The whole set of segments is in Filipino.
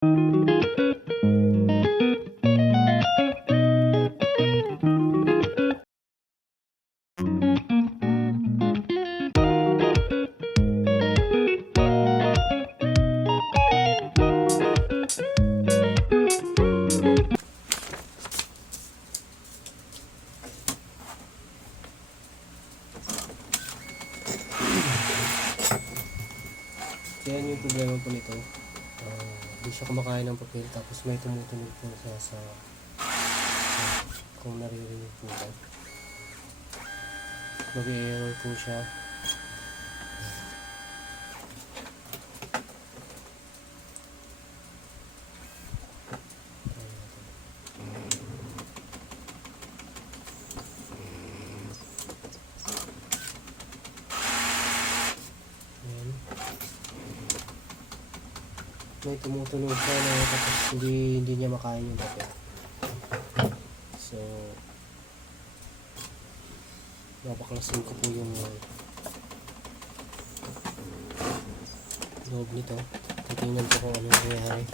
Yan yung problema po nito. Hindi siya kumakain ng papel, tapos may tumutunog po siya sa kung naririnig po ba. Mag-error po siya. May tumutunog siya na tapos hindi niya makain yung papel. So napaklasin ko po yung loob nito. Titingnan ko kung ano nangyayari.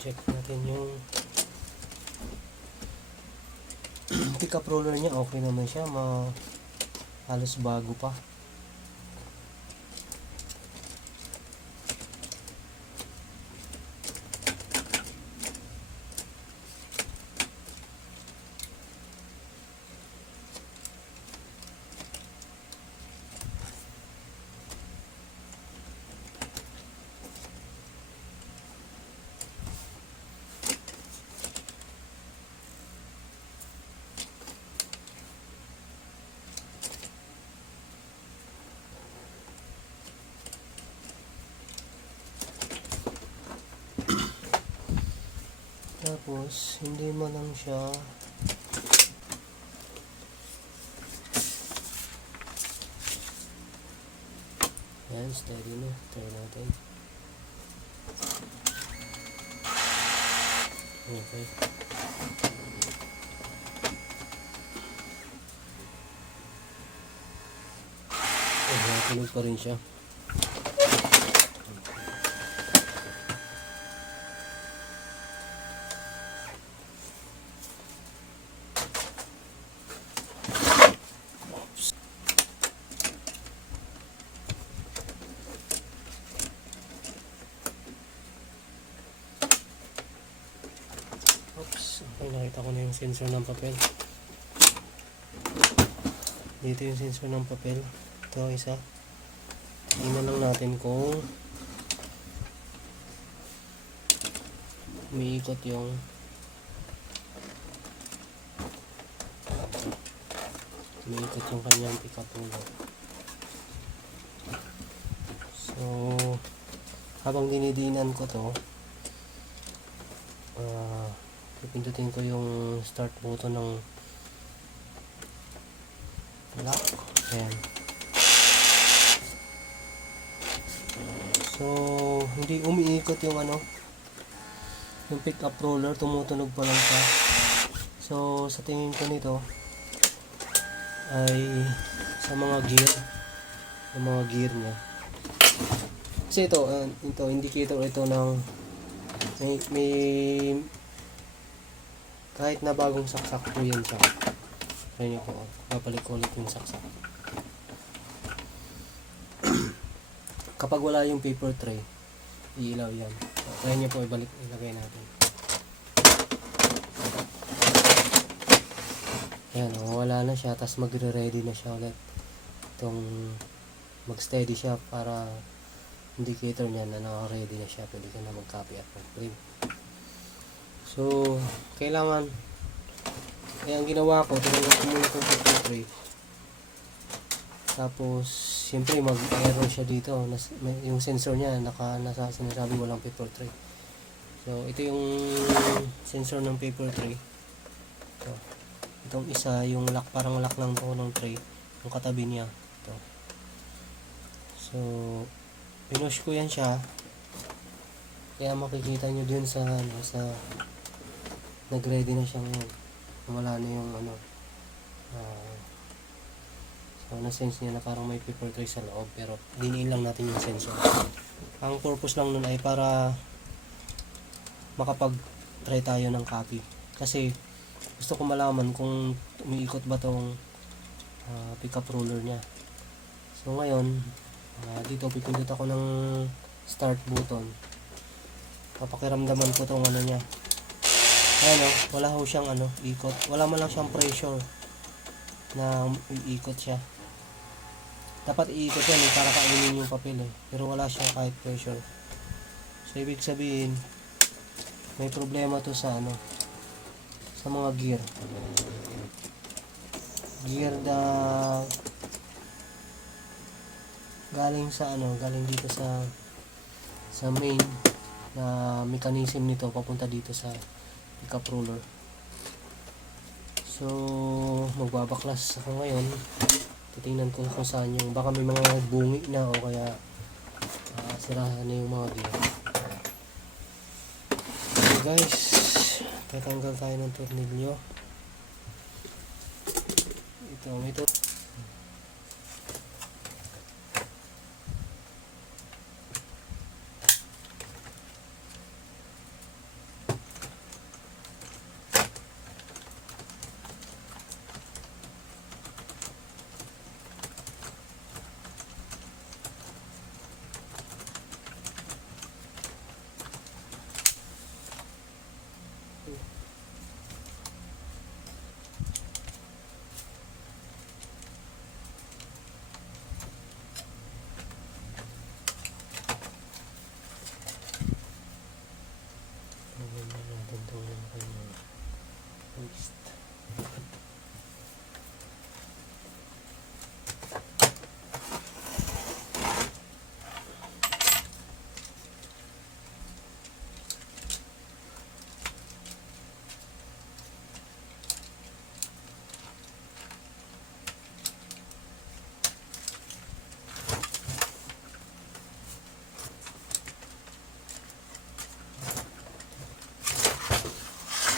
Check natin yung pickup roller niya. Okay naman siya, halos bago pa. Tapos hindi mo lang siya yan, steady na. Try natin. Okay. Tunog pa rin siya. Oops, okay, nakita ko na yung sensor ng papel. Dito yung sensor ng papel. Ito isa. Tingnan lang natin kung umiikot yung kanyang pickup roller. So habang dinidinan ko to, pipindutin ko yung start button ng lock. Ayan. So hindi umiikot yung yung pickup roller, tumutunog pa lang siya. So sa tingin ko nito ay sa mga gear niya. Kasi ito indicator ito ng may kahit na bagong saksak po yan siya. Kaya niyo po, babalik ulit yung saksak. Kapag wala yung paper tray, iilaw yan. So, kaya niyo po ilagay natin. Ayan, wala na siya, tapos magre-ready na siya ulit. Mag-steady siya para indicator niya na naka-ready na siya. Pwede ka na mag-copy at mag-print. So, kailangan, ang ginawa ko, tinanggap ko muna itong paper tray. Tapos, siyempre mag-error siya dito. Yung sensor niya, nasa sinasabi walang paper tray. So, ito yung sensor ng paper tray. Ito. Itong isa, yung lock, parang lock lang to ng tray. Yung katabi niya. Ito. So, pinush ko yan siya. Kaya makikita nyo dun sa nag-ready na siyang wala na yung So, na-sense niya na parang may paper tray sa loob, pero diniin lang natin yung sensor. Ang purpose lang nun ay para makapag-try tayo ng copy. Kasi gusto ko malaman kung umiikot ba tong pickup roller niya. So ngayon, dito pipindot ako ng start button. Papakiramdaman ko tong ano niya. Ayan o, wala ho siyang ikot. Wala man lang siyang pressure na iikot siya. Dapat iikot yan para kainin yung papel pero wala siyang kahit pressure. So ibig sabihin, may problema to sa sa mga gear. Gear na galing dito sa main na mechanism nito papunta dito sa pickup roller. So magbabaklas ako ngayon. Titingnan ko kung saan yung baka may mga bungi na o kaya sirahan na yung mga gear. Okay guys, tatanggal tayo ng tornilyo. Ito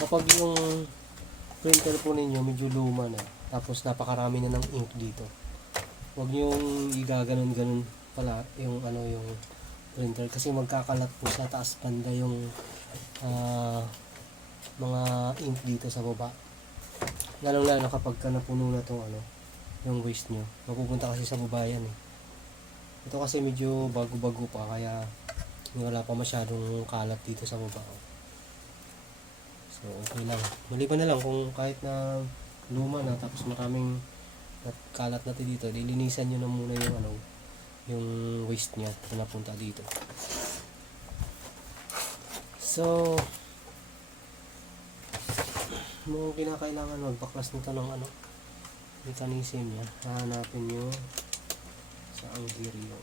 kapag yung printer po ninyo medyo luma na tapos napakarami na ng ink dito, huwag nyong igaganon-ganon pala yung yung printer kasi magkakalat po sa taas banda yung mga ink dito sa baba, lalong-lalo kapag napuno na tong yung waste nyo, mapupunta kasi sa baba yan ito kasi medyo bago-bago pa kaya wala pa masyadong kalat dito sa baba. So okay lang. Maliban na lang kung kahit na luma na tapos maraming kalat natin dito, lilinisan nyo na muna yung waste nya na napunta dito. So nung kinakailangan magbaklas nito ng mechanism nya, hahanapin nyo sa ang gear yung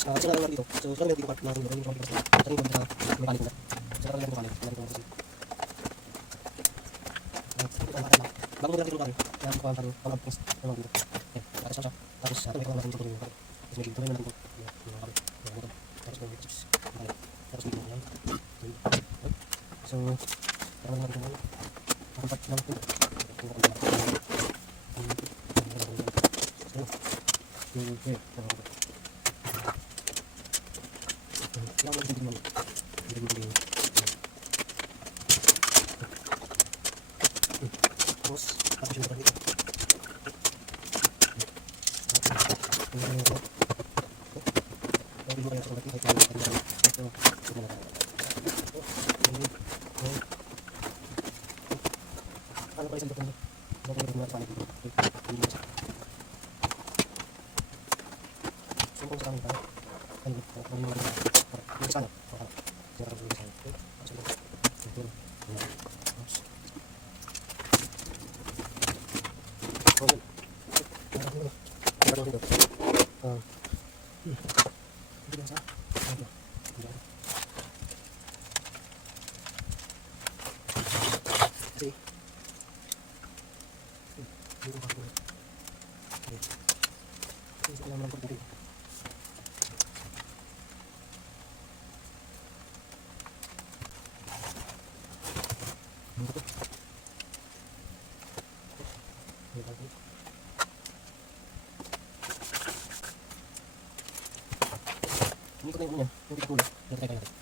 tapos sila lang dito. So sila lang dito part ng yung computer. Tani ko sa mechanic na. Sila lang dito mechanic. Bago nila dito kami. Yan ko ang pang-post ng dito. Eh, tapos ato may ko lang dito yung tapos may dito na lang ko. Tapos dito yan. So tama lang dito. Apat lang po. Okay. Okay. Dito ka po. Okay. Isa lang lang po dito. Hindi ko na yung unya, yung pitulog. Dito tayo natin.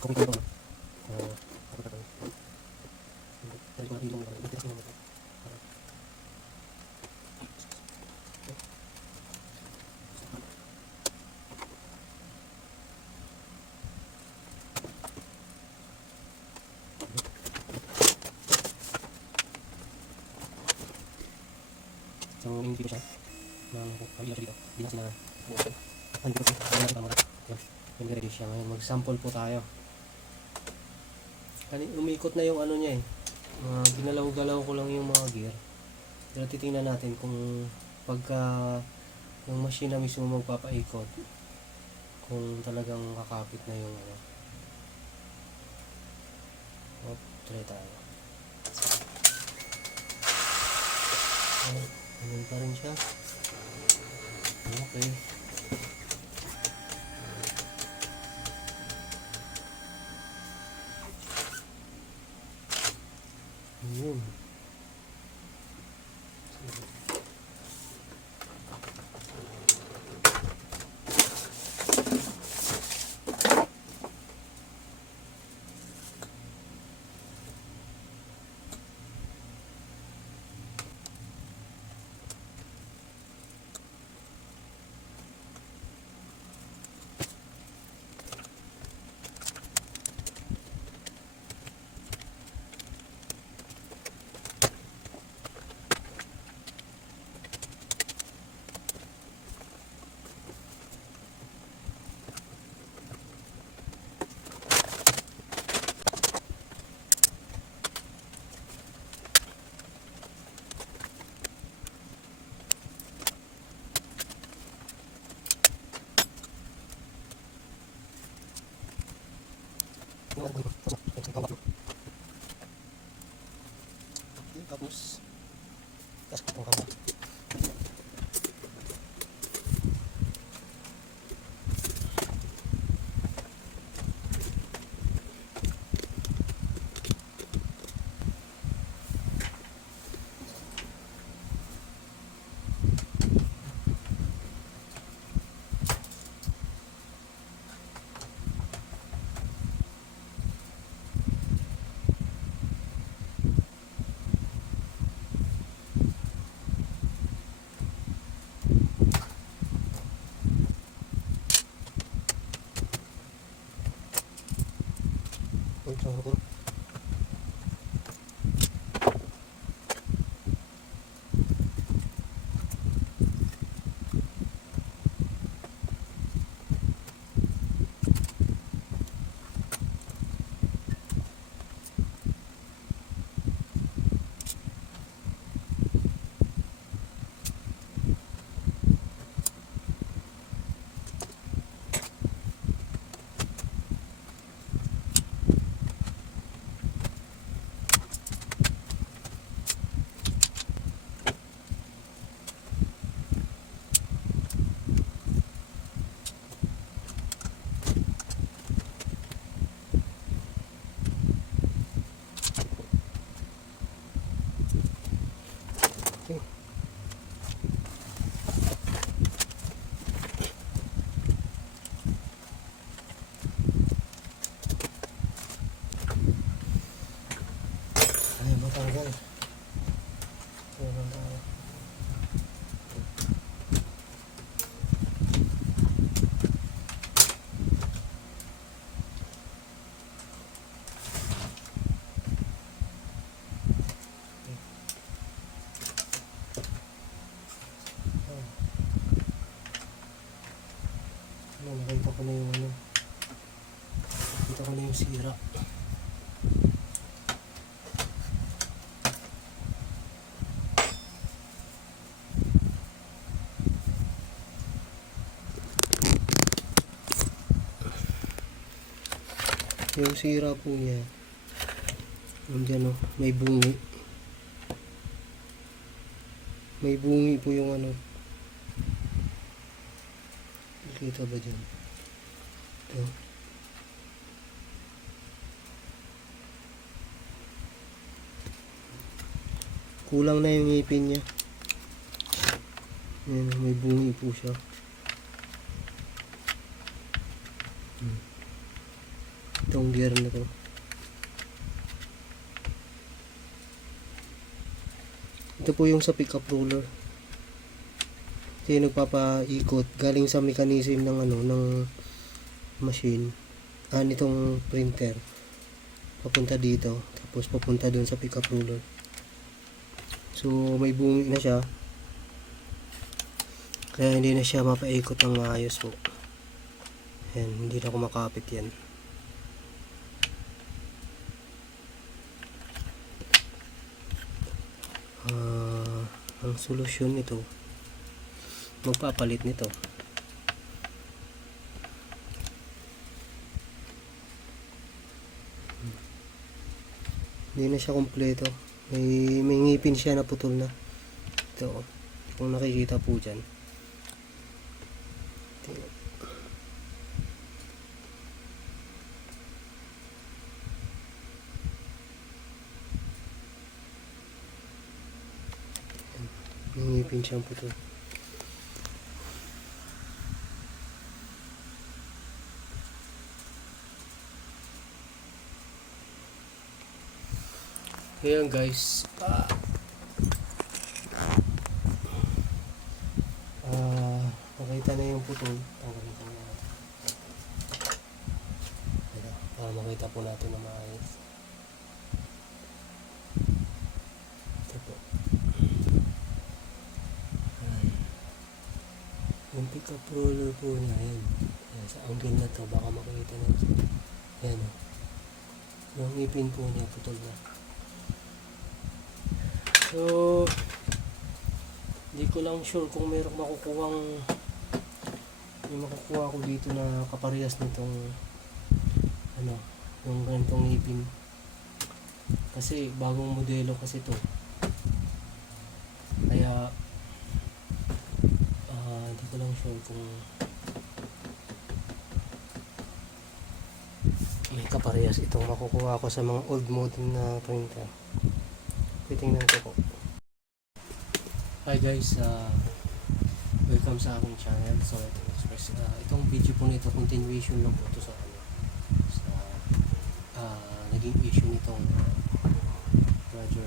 Kung ito ito. Ako na tayo. Dali ko na ilong lang. Dito na ito. So, hindi ko siya pag-ilan siya dito. Hindi na sila hindi ko siya. Hindi natin pamura. Yan, ready siya. Ngayon, mag-sample po tayo. Umikot na yung ano niya eh. Ginalaw-galaw ko lang yung mga gear. Pero titingnan natin kung pagka yung machine na mismo magpapaikot, kung talagang kakapit na yung ano. Try tayo. Ganun pa rin siya. Okay. Yun. Tapos tapos itong kamay. Ito. Ay, matanggal. Meron tayo. Nakita ko na yung ano. Nakita ko na yung sira. Yung sira po niya. Nandiyan, may bungi. May bungi po yung ano. Kita ba dyan? Ito. Kulang na yung ngipin niya. Ayan, may bungi po siya. Itong gear na to. Ito po yung sa pickup roller. Ito yung nagpapaikot galing sa mechanism ng ano, ng machine. Nitong printer. Papunta dito, tapos papunta dun sa pickup roller. So may bungi na siya. Kaya hindi na siya mapaikot ng maayos po. Ayan, hindi na kumakapit yan. Ang solusyon nito, magpapalit nito. Hindi na siya kompleto. May ngipin siya na putol na. Ito, kung nakikita po dyan. May ngipin siyang putol. Ayan guys, makita na yung putol. Tanggalin ko na natin. Para makita po natin na maayos. Ito po. Yung pickup roller po niya, ayan. Ayan, sa angle na to, baka makita na. Ayan o. Yung ngipin po niya, putol na. So, hindi ko lang sure kung may makukuha ko dito na kaparehas nitong ano, yung ganitong ngipin. Kasi bagong modelo kasi to. Kaya hindi ko lang sure kung may kaparehas itong makukuha ko sa mga old model na printer. Titingnan ko po. Hi guys, welcome sa aking channel. So itong video po nito, continuation lang po ito sa naging issue nitong Roger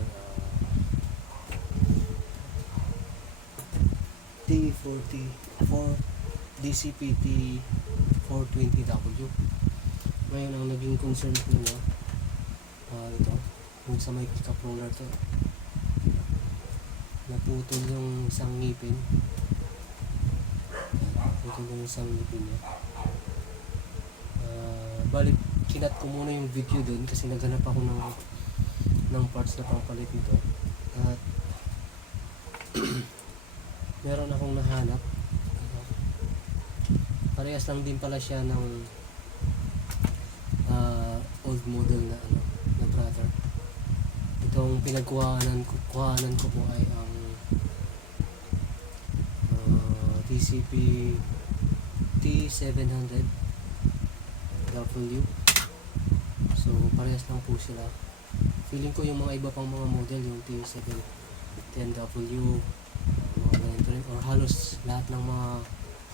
T44 DCPT 420W. Ngayon ang naging concern ko niya ito, yung sa may pickup roller to, naputol yung isang ngipin. Naputol yung isang ngipin niya. Balik, kinat ko muna yung video dun kasi naghanap ako ng parts na pampalit nito. At meron akong nahanap. Parehas lang din pala siya ng old model na ano, na brother. Itong pinagkuhanan ko po ay ang TCP T700W. So parehas lang po sila. Feeling ko yung mga iba pang mga model, yung T710W, mga ganito rin, or halos lahat ng mga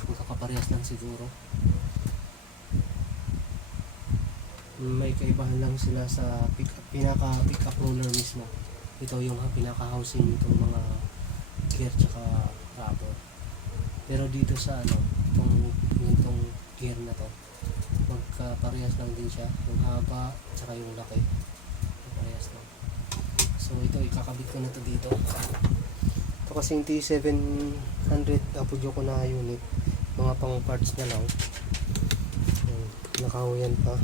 magkakaparehas lang siguro. May kaibahan lang sila sa pinaka pickup roller mismo. Ito yung pinaka housing nitong mga gear tsaka rubber. Pero dito sa ano, itong gear na to, magkaparehas lang din siya, yung haba tsaka yung laki, parehas lang. So ito, ikakabit ko na to dito. Ito kasing T700 ko na unit, mga pang parts na lang. Nakahuyan pa.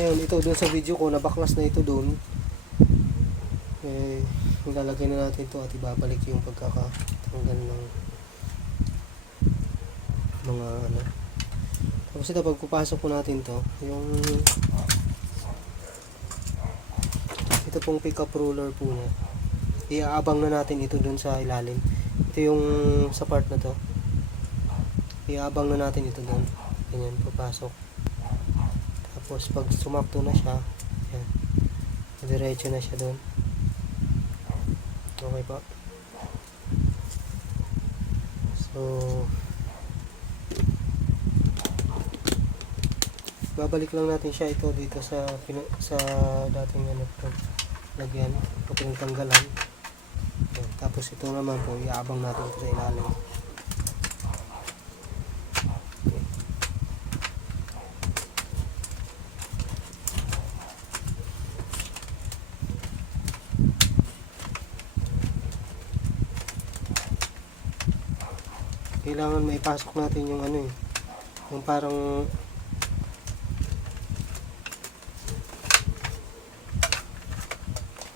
Ngayon, ito doon sa video ko, nabaklas na ito doon. Ilalagay na natin ito at ibabalik yung pagkaka tanggal ng mga ano. Tapos ito, pagpapasok po natin to, yung ito pong pick up ruler po niya, iaabang na natin ito dun sa ilalim. Ito yung sa part na to, iaabang na natin ito dun. Ganyan, papasok. Tapos pag sumakto na siya, yan, diretso na siya dun. Okay po. So babalik lang natin siya ito dito sa dating ano to, lagyan o pinagtanggalan. Tapos ito naman po, iaabang natin ito sa ilalim. Kailangan maipasok natin yung ano yung parang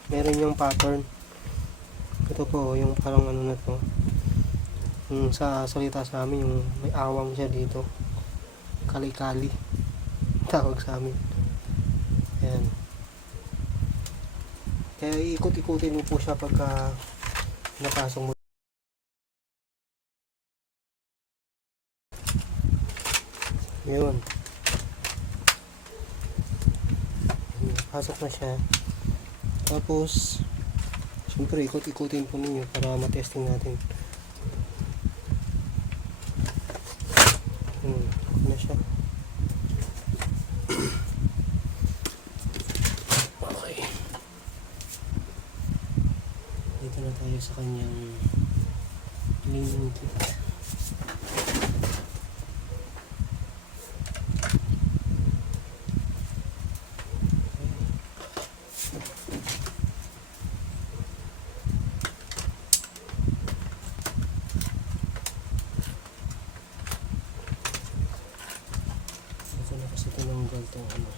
meron yung pattern. Ito po yung parang ano na to, yung sa salita sa amin, yung may awang siya dito, kali-kali tawag sa amin. Ayan, kaya iikot-ikutin mo po siya pagka napasok mo. Yun, pasok na siya. Tapos siyempre ikot-ikutin po ninyo para matesting natin. Ikot na siya. Okay, dito na tayo sa kanyang cleaning kit. Kasi tinanggal tong ano.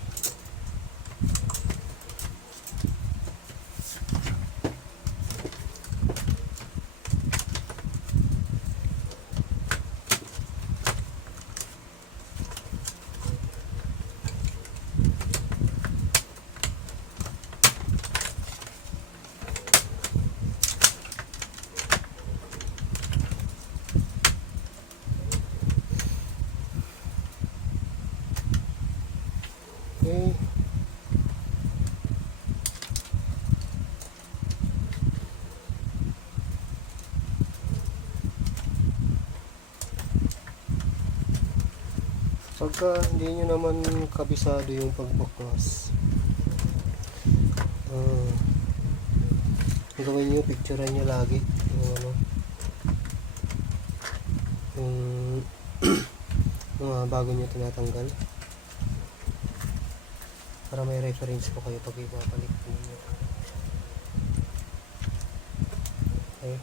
Okay. Pagka hindi nyo naman kabisado yung pagbuklas, gawin nyo, picturean nyo lagi yung ano, yung mga bago nyo tinatanggal, para may reference po kayo pag ipapalit ninyo. Okay.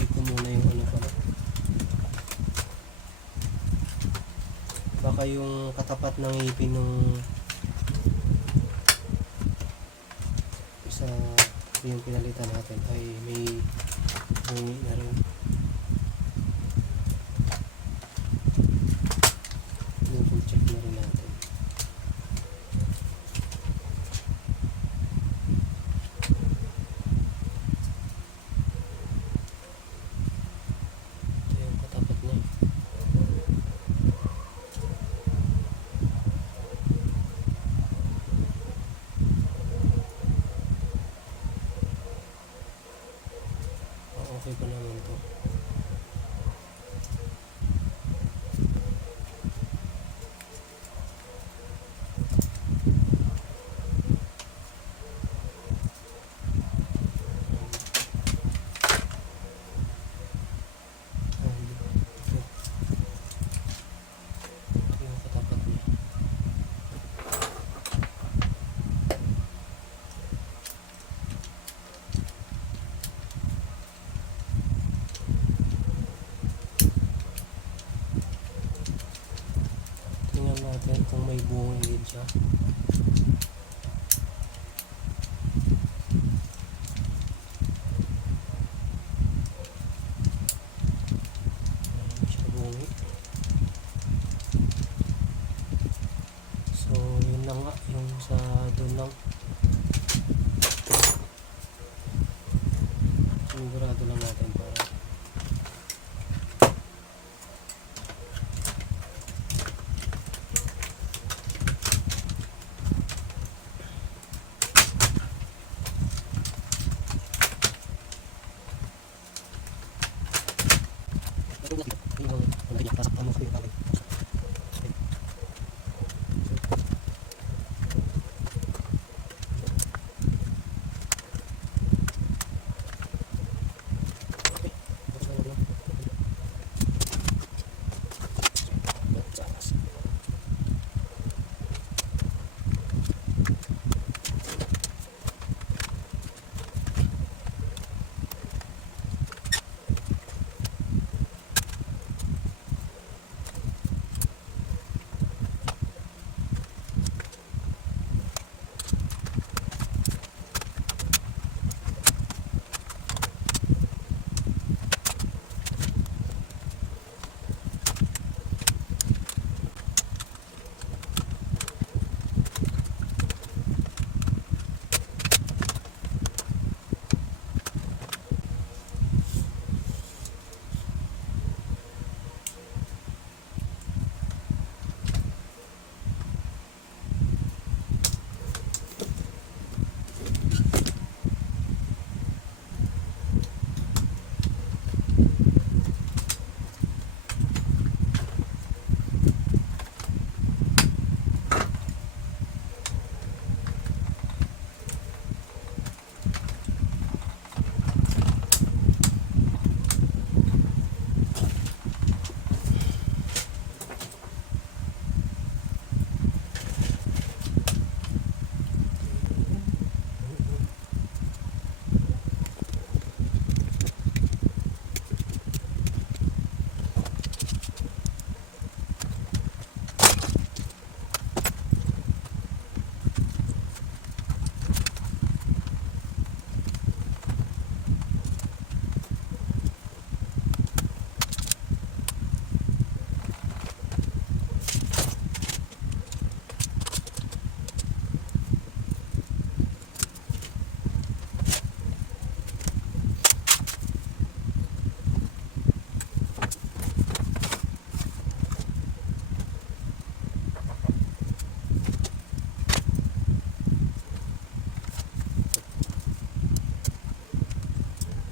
Check ko muna yung ano pala. Baka yung katapat ng ngipin nung isa yung pinalitan natin ay may bungi na rin. Double check na rin natin. Ito yung katapat niya. Okay pa naman to. Ito yung katapat niya. Yan, kung may bunga din siya. Ayan siya bungi. So, yun lang nga. Yung sa doon lang. Sigurado lang natin para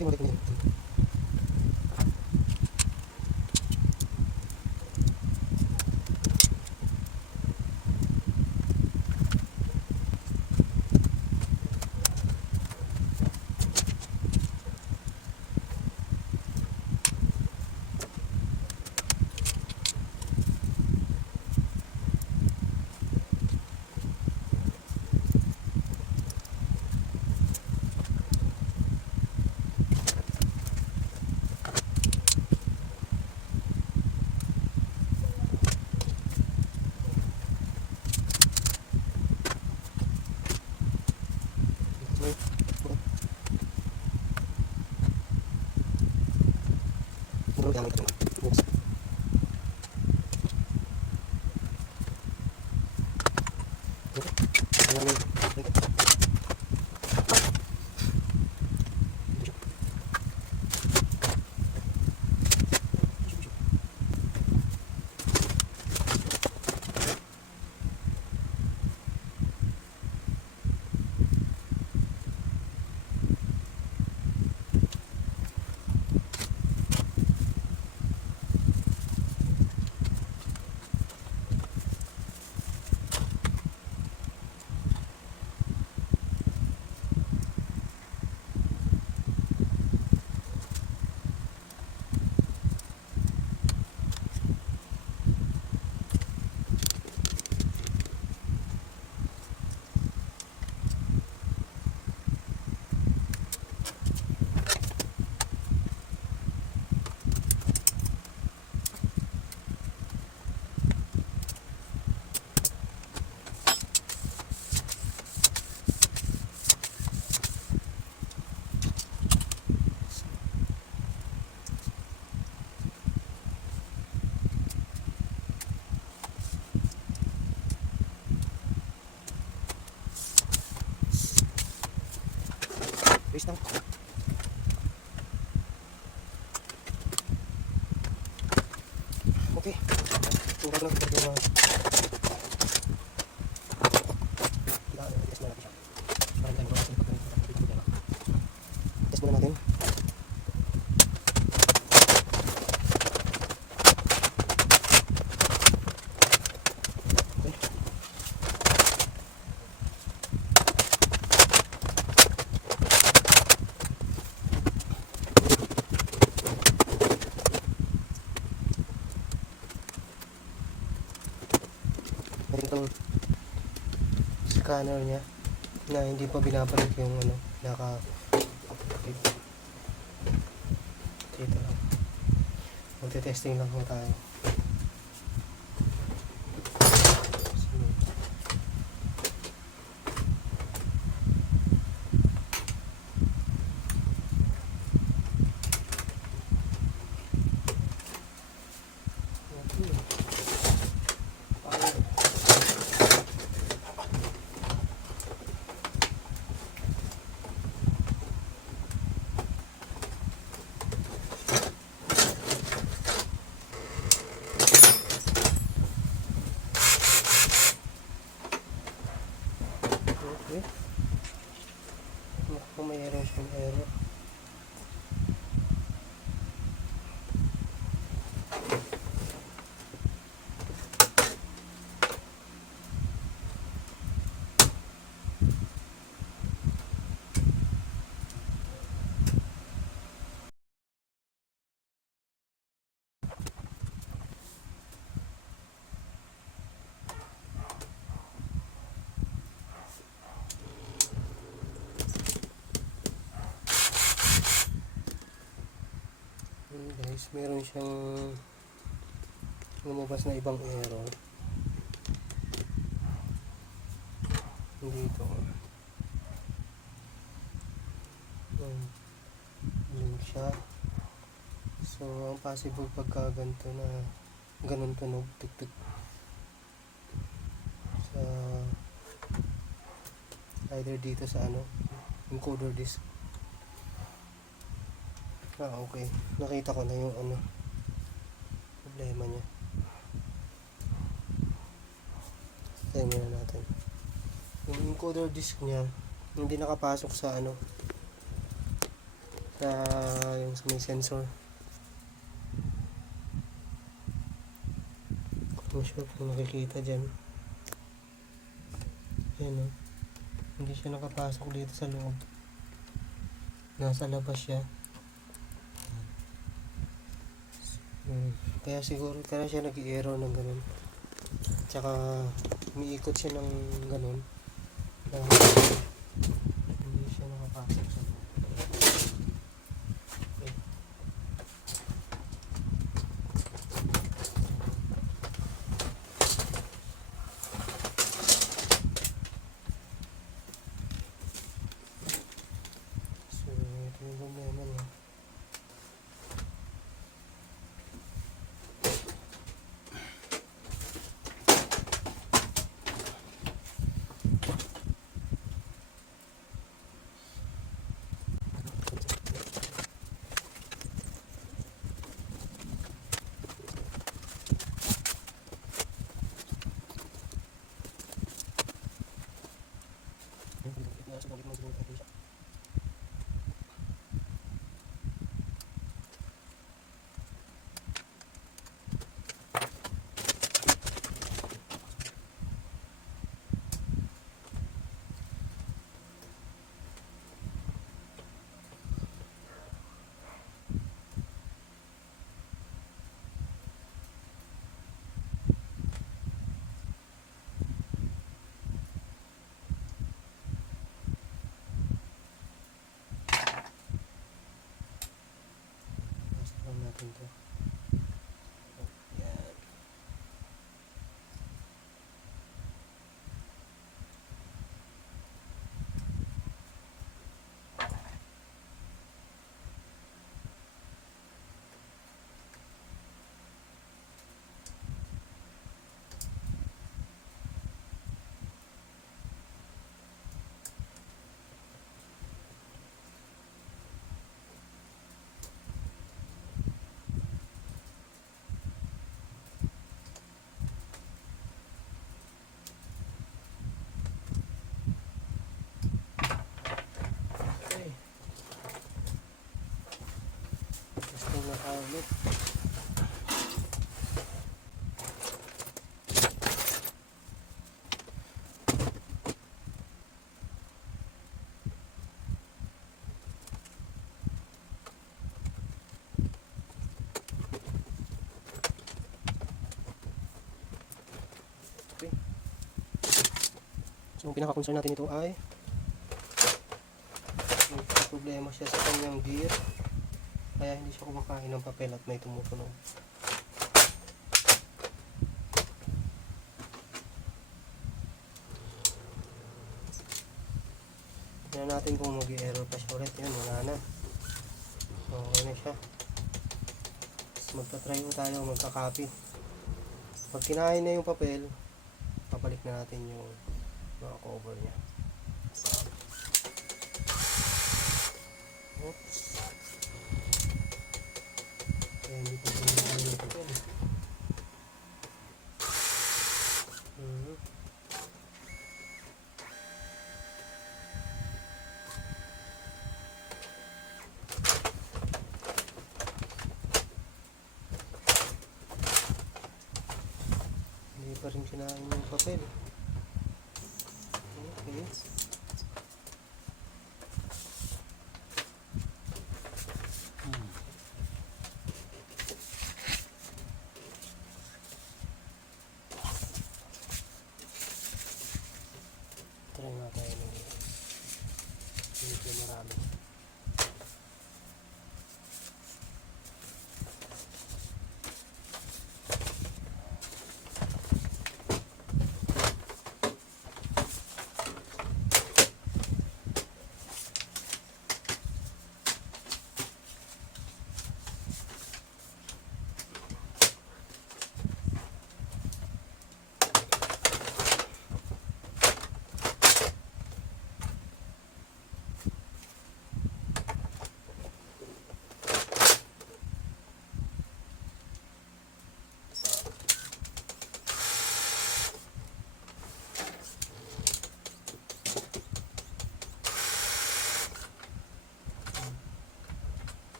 ulit niya. Base lang. Okay. Tingnan ko lang kung yung mga... Test muna natin siya. Parang tayo mga test muna natin. Itong scanner niya na hindi pa binabalik yung ano, dito lang. Magte-testing lang po tayo. Okay. Kung may error siyang error. Guys, meron siyang lumabas na ibang error dito. Yun siya. So ang possible pagka ganito na ganun tunog tuk sa either dito sa ano encoder disk. Okay, nakita ko na yung ano problema niya. Tingnan natin yung encoder disk niya, hindi nakapasok sa ano sa yung sa may sensor. Kung sure kung nakikita dyan, yan o, hindi siya nakapasok dito sa loob, nasa labas siya. Kaya siguro kaya siya nag-i-error ng ganun, tsaka umiikot siya ng ganun na hindi siya nakapasok sa loob. Okay. So ito yung problema niya. Natin to. Yan. So ang pinaka-concern natin ito ay may problema siya sa kanyang gear, kaya hindi siya kumakain ng papel at may tumutunog. Tignan natin kung mag-i-error pa siya ulit. Yan, wala na. So okay na siya. Tapos magta-try ko tayo magka-copy. Pag kinain na yung papel, papalik na natin yung mga cover niya. Oops. Kaya hindi pa pinakain yung papel. Hindi pa rin kinain yung papel. Okay. Try nga tayo ng medyo marami.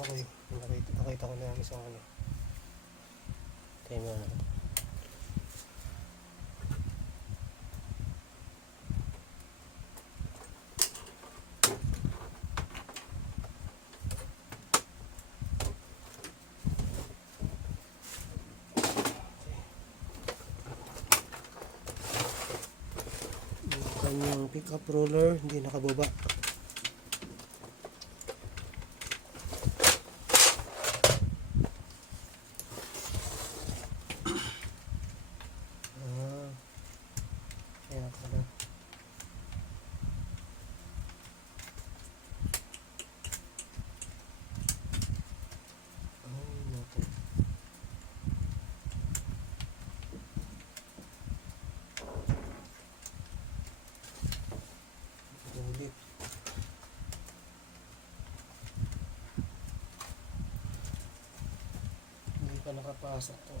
Okay, nakita ko na yung isang ano. Timer na. Yung kanyang pick-up roller hindi nakababa. Kaya pala. Ay, natin. Ulit. Hindi pa nakapasok to.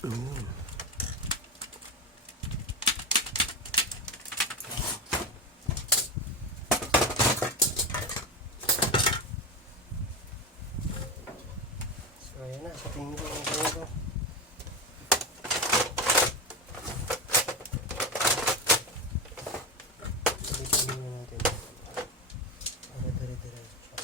So ayan na, sa tingin ko ang kaya ko. Palitin muna natin. Para dire-diretso siya.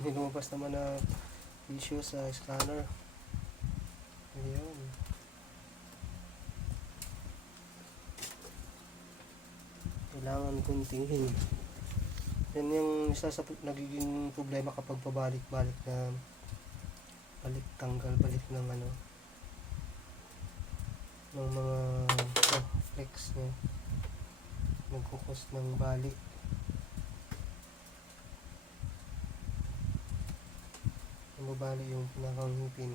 lumabas naman na issue sa scanner. Ayun. Kailangan kuntingin. Yan yung isa sa nagiging problema kapag pabalik-balik na balik tanggal balik ng ano ng mga flex niya, nagkukos ng balik. Bumabali yung pinakang ngipin.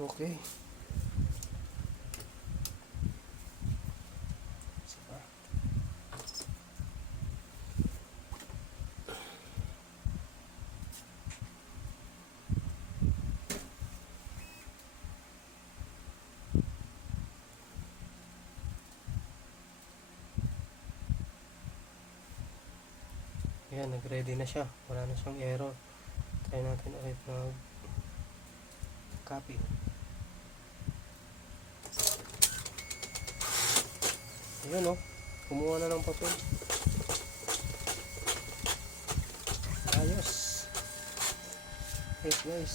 Okay. Sige. Ayan, nag-ready na siya. Wala na siyang error. Try natin ulit mag-copy. Ayan o. Kumuha na ng papel. Ayos. Yes guys.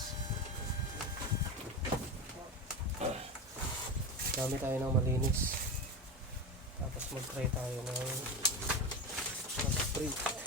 Gamit tayo ng malinis. Tapos mag-try tayo ng mag-print.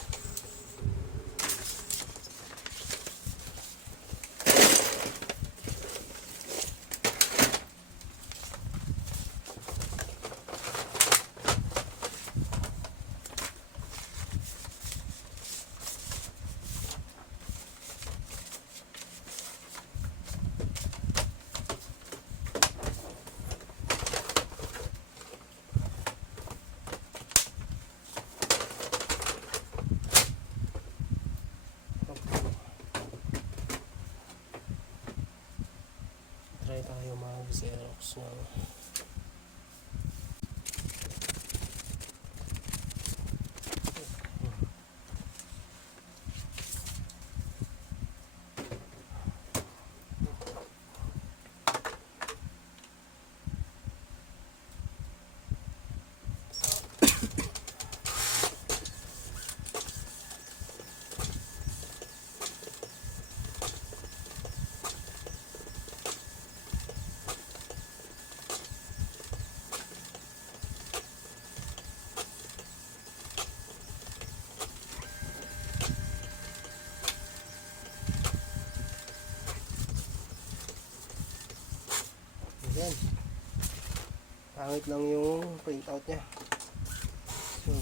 Try tayo mag-xerox ng yan. Pangit lang yung printout nya. So,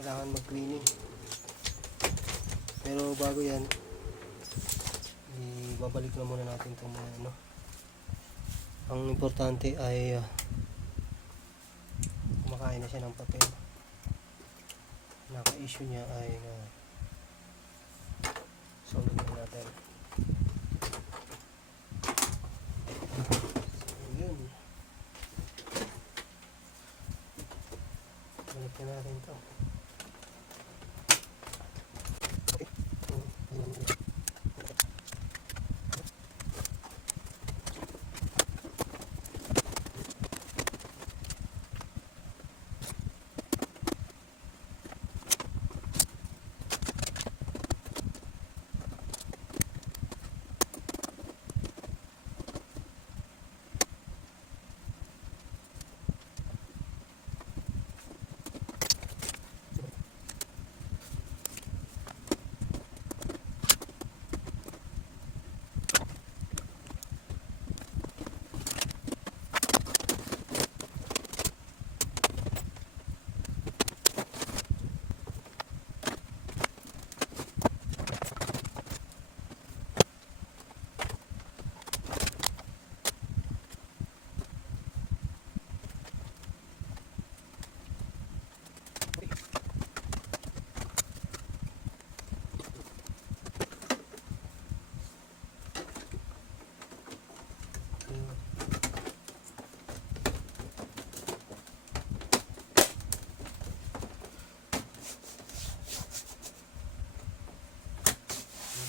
kailangan mag-cleaning. Pero bago yan, ibabalik na muna natin itong mga ano. Ang importante ay kumakain na siya ng papel. Naka-issue niya ay solve na natin. Balik na natin ito.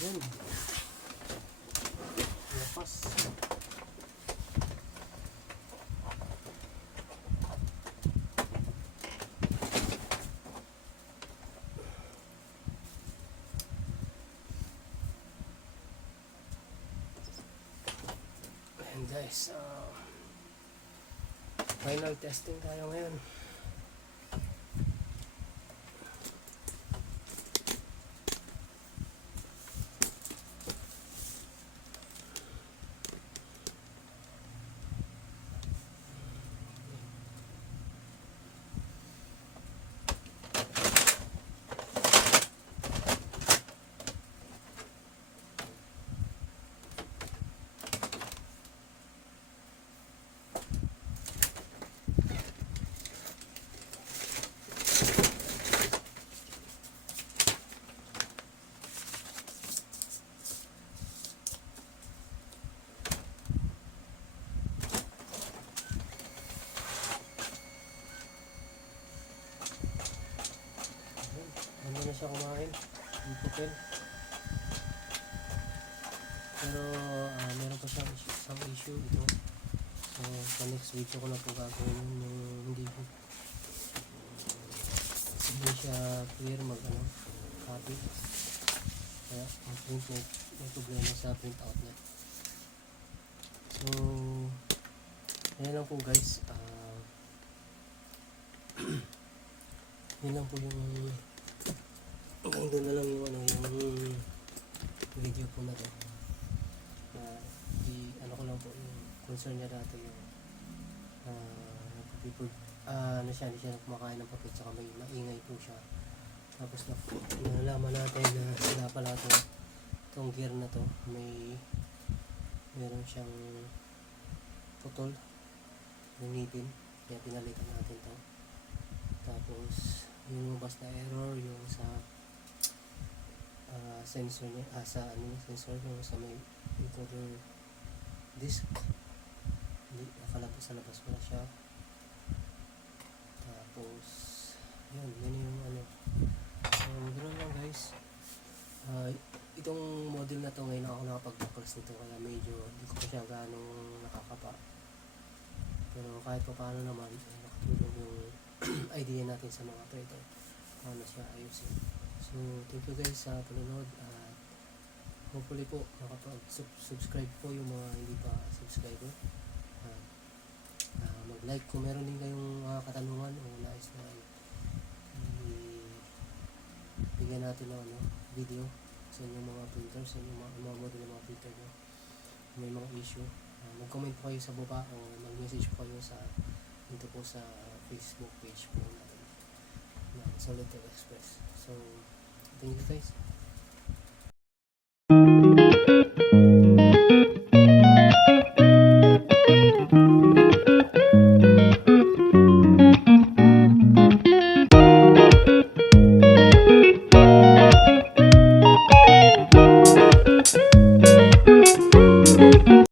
Yun. Lapas. Ayan guys, final testing tayo ngayon. Ano na siya kumain? Yung pupil. Pero meron pa siyang isang issue ito. So sa next video ko na po gagawin yung hindi siya clear copy. Kaya ang print may problema sa print outlet. So yan lang po guys. Yan lang po yung hanggang doon na lang yung video po na to. Ko lang po yung concern niya dati yung hindi siya kumakain ng papel, saka may maingay po siya. Tapos nalalaman natin na sila pala itong gear na to meron siyang putol ng ngipin, kaya pinalitan natin to. Tapos yung lumabas na error yung sa sensor niya, sensor yung sa may encoder disc, hindi nakalabas sa labas wala siya. Tapos yun yung ganoon lang guys. Itong model na to ngayon ako nakapag-class nito, kaya medyo hindi ko pa siya ganong nakakapa, pero kahit pa paano naman nakatulong yung idea natin sa mga trader paano siya ayusin. So thank you guys sa panonood, at hopefully po makapag-subscribe po yung mga hindi pa subscriber. Mag-like kung meron din kayong katanungan o nais na bigyan natin ng video sa inyong mga printers, sa inyong mga model ng mga printer nyo, may mga issue. Mag-comment po kayo sa baba o mag-message po kayo dito po sa Facebook page po natin na Solid Tech Express. So thank you guys.